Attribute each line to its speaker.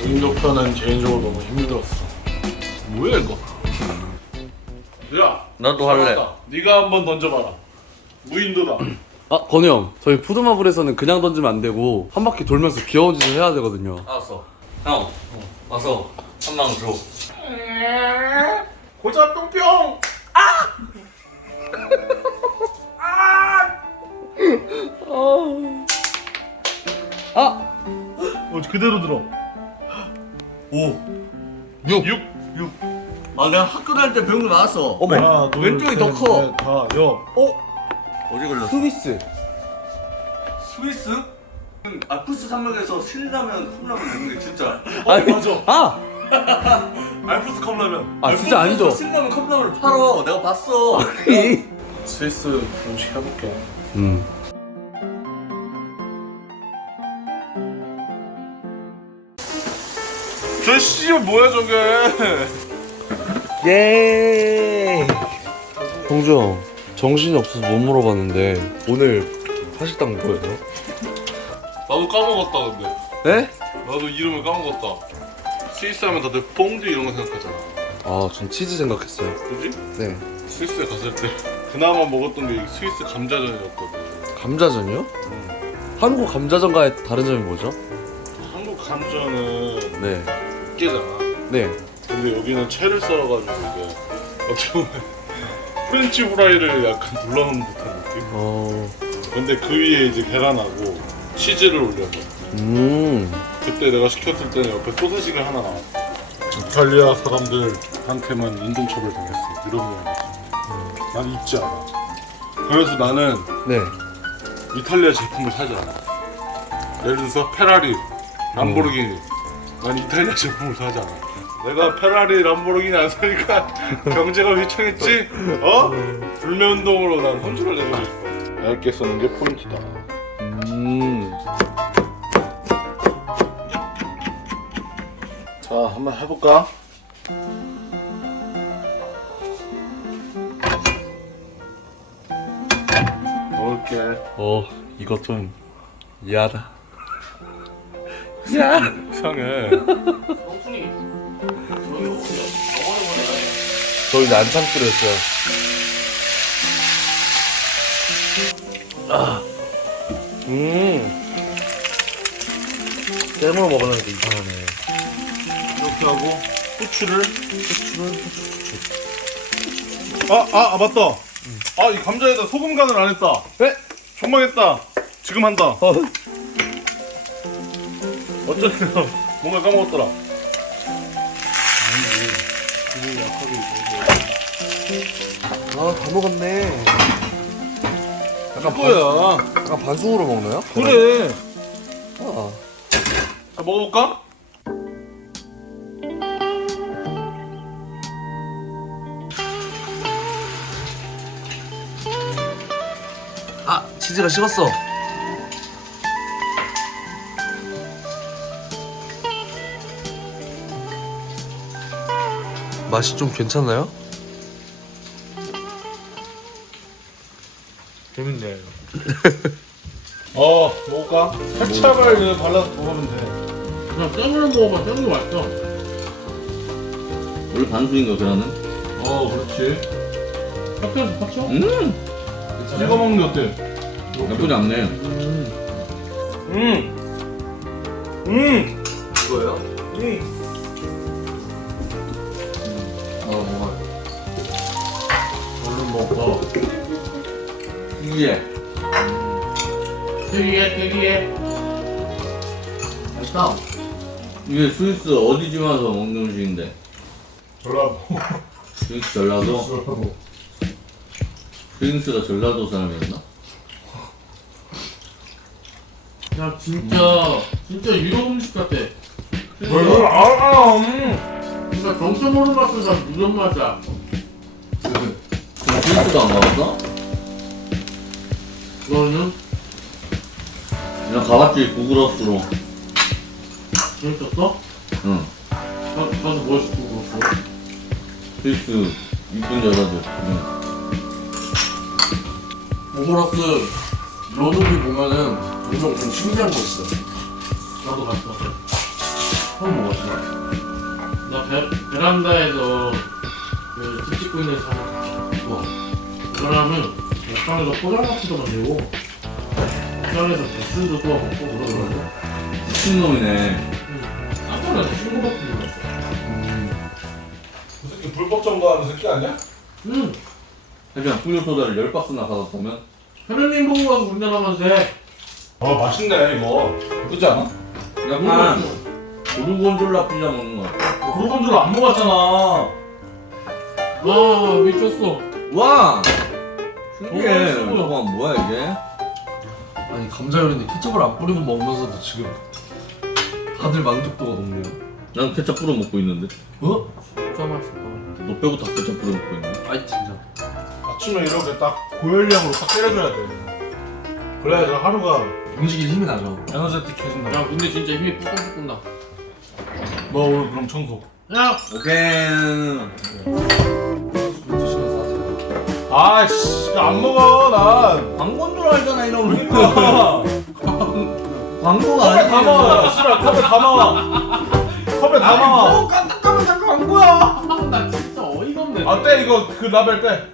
Speaker 1: 무인도 편은 개인적으로 너무 힘들었어. 뭐야 이거? 야,
Speaker 2: 나도 할래.
Speaker 1: 네가 한번 던져봐라. 무인도다.
Speaker 3: 아, 건우 형. 저희 푸드마블에서는 그냥 던지면 안 되고 한 바퀴 돌면서 귀여운 짓을 해야 되거든요.
Speaker 2: 알았어. 형, 와서 한 방 줘.
Speaker 1: 고자 뿅뿅.
Speaker 3: 아!
Speaker 1: 그대로 들어. 5
Speaker 3: 6.
Speaker 1: 6
Speaker 2: 아, 내가 학교 다닐 때 배운 거 나왔어.
Speaker 3: 어머.
Speaker 1: 하나, 둘,
Speaker 2: 왼쪽이
Speaker 1: 셋,
Speaker 2: 더 커.
Speaker 1: 넷, 다, 여.
Speaker 2: 어디 걸렸어?
Speaker 3: 스위스.
Speaker 2: 스위스? 알프스 산맥에서 신라면, 컵라면 먹는 게 진짜.
Speaker 3: 아니,
Speaker 1: 맞아.
Speaker 3: 아!
Speaker 1: 알프스 컵라면.
Speaker 3: 아, 진짜 아니죠?
Speaker 2: 신라면, 컵라면을 팔어. 내가 봤어.
Speaker 1: 스위스 음식 해볼게. 저 씨발 뭐야 저게?
Speaker 3: 예. 형주 형, 정신이 없어서 못 물어봤는데 오늘 사실상 뭐예요?
Speaker 1: 나도 까먹었다 근데.
Speaker 3: 네?
Speaker 1: 나도 이름을 까먹었다. 스위스 하면 다들 퐁듀 이런 거 생각하잖아.
Speaker 3: 아, 전 치즈 생각했어요.
Speaker 1: 그지?
Speaker 3: 네.
Speaker 1: 스위스에 갔을 때 그나마 먹었던 게 스위스 감자전이었거든.
Speaker 3: 감자전이요? 한국 감자전과의 다른 점이 뭐죠?
Speaker 1: 한국 감자는
Speaker 3: 네.
Speaker 1: 깨잖아.
Speaker 3: 네.
Speaker 1: 근데 여기는 채를 썰어가지고 이게 어떻게 보면 프렌치 후라이를 약간 눌러놓은 듯한 느낌? 근데 그 위에 이제 계란하고 치즈를 올려서 그때 내가 시켰을 때는 옆에 소세지가 하나 나왔어. 이탈리아 사람들한테만 인종차별 당했어. 이런 모양이지. 난 입지 않아. 그래서 나는
Speaker 3: 네.
Speaker 1: 이탈리아 제품을 사지 않아. 예를 들어서 페라리, 람보르기니. 난 이탈리아 제품을 사지 않아. 내가 페라리, 람보르기니 안 사니까 경제가 휘청했지? 어? 불매운동으로 난 혼쭐을 내고 싶어. 얇게 써는 게 포인트다. 자, 한번 해볼까? 넣을게.
Speaker 3: 이거 좀 야하다.
Speaker 1: 이상해.
Speaker 3: 저희 난창 끓였어요. 생으로 먹으면 좀 이상하네.
Speaker 1: 이렇게 하고 후추를 맞다. 아, 이 감자에다 소금 간을 안 했다.
Speaker 3: 네?
Speaker 1: 정망했다. 지금 한다. 어쩌면 뭔가 까먹었더라.
Speaker 3: 아, 다 먹었네. 약간
Speaker 1: 뭐야?
Speaker 3: 약간 반숙으로 먹나요?
Speaker 1: 그래.
Speaker 3: 아.
Speaker 1: 자, 먹어볼까?
Speaker 3: 아, 치즈가 식었어. 맛이 좀 괜찮나요?
Speaker 1: 재밌네. 먹을까? 케찹을 발라서 먹으면 돼.
Speaker 4: 그냥 생으로 먹어봐. 생으로 맛있어.
Speaker 2: 원래 반숙인가, 계란은?
Speaker 1: 그렇지.
Speaker 4: 팍해서 팍쳐?
Speaker 1: 찍어 먹는 게 어때?
Speaker 2: 나쁘지 않네.
Speaker 3: 이거요?
Speaker 1: 얼른 먹어.
Speaker 2: 이게.
Speaker 4: 되게. 맛있다.
Speaker 2: 이게 스위스 어디 집 와서 먹는 음식인데?
Speaker 1: 전라도.
Speaker 2: 스위스 전라도? 스윙스가 전라도 사람이었나?
Speaker 4: 야 진짜 유럽 음식 같아. 그러니까 정체 모르는 맛은 다 유럽 맛이야.
Speaker 2: 그럼 스위스도 안 가봤어?
Speaker 4: 너는
Speaker 2: 그냥 가봤지, 구글어스로.
Speaker 4: 재밌었어?
Speaker 2: 응.
Speaker 4: 가서 뭐 시키고 그랬어?
Speaker 2: 스위스 이쁜 여자들. 응.
Speaker 3: 오버락스 로드뷰 보면은 종종 좀 신기한 거 있어요.
Speaker 4: 나도 갔어.
Speaker 3: 처음 먹었어.
Speaker 4: 나 베란다에서 그 집 짓고 있는 사람 그 사람은 옥상에서 포장마차도 만들고 옥상에서 베슨도 또 먹고 그러더라고.
Speaker 2: 미친놈이네.
Speaker 4: 깜짝 놀라서 친구밖에 몰랐어.
Speaker 1: 그 새끼 불법 점거하는 새끼 아니야?
Speaker 4: 응.
Speaker 2: 그냥 후유소다를 10박스나 받았다면?
Speaker 4: 하느님 보고 가서 운전하면서 해.
Speaker 1: 맛있네 이거. 그렇지 않아?
Speaker 2: 약간 고르곤졸라 피자 먹는 거 같아.
Speaker 1: 그런 줄 안 먹었잖아.
Speaker 4: 와 미쳤어.
Speaker 2: 와! 신기해.
Speaker 4: 맛있어 보여.
Speaker 2: 잠깐만 뭐야 이게?
Speaker 3: 아니 감자 요리인데 케첩을 안 뿌리고 먹으면서도 지금 다들 만족도가 높네요.
Speaker 2: 난 케첩 뿌려 먹고 있는데.
Speaker 3: 어?
Speaker 4: 진짜 맛있다.
Speaker 2: 너 빼고 다 케첩 뿌려 먹고 있네.
Speaker 3: 아이 진짜.
Speaker 1: 아침에 이렇게 딱 고열량으로 딱 때려줘야 돼. 그래야지 하루가
Speaker 3: 움직일 힘이 나죠.
Speaker 1: 에너제틱 해진다.
Speaker 4: 야 근데 진짜 힘이 푹 푼다.
Speaker 1: 너 오늘 그럼 청소.
Speaker 4: 야
Speaker 2: 오케이.
Speaker 3: 드시면서 하세요.
Speaker 1: 아이씨 안 먹어 난.
Speaker 2: 광고인 줄 알잖아 이러면.
Speaker 1: 그러니까.
Speaker 2: 광고가
Speaker 1: 컵에
Speaker 2: 아니야.
Speaker 1: 담아. 씨발 컵에 담아. 컵에 담아.
Speaker 3: 깜짝하면 자꾸 광고야.
Speaker 4: 나 진짜 어이가 없네.
Speaker 1: 아 떼 이거 그 라벨 빼.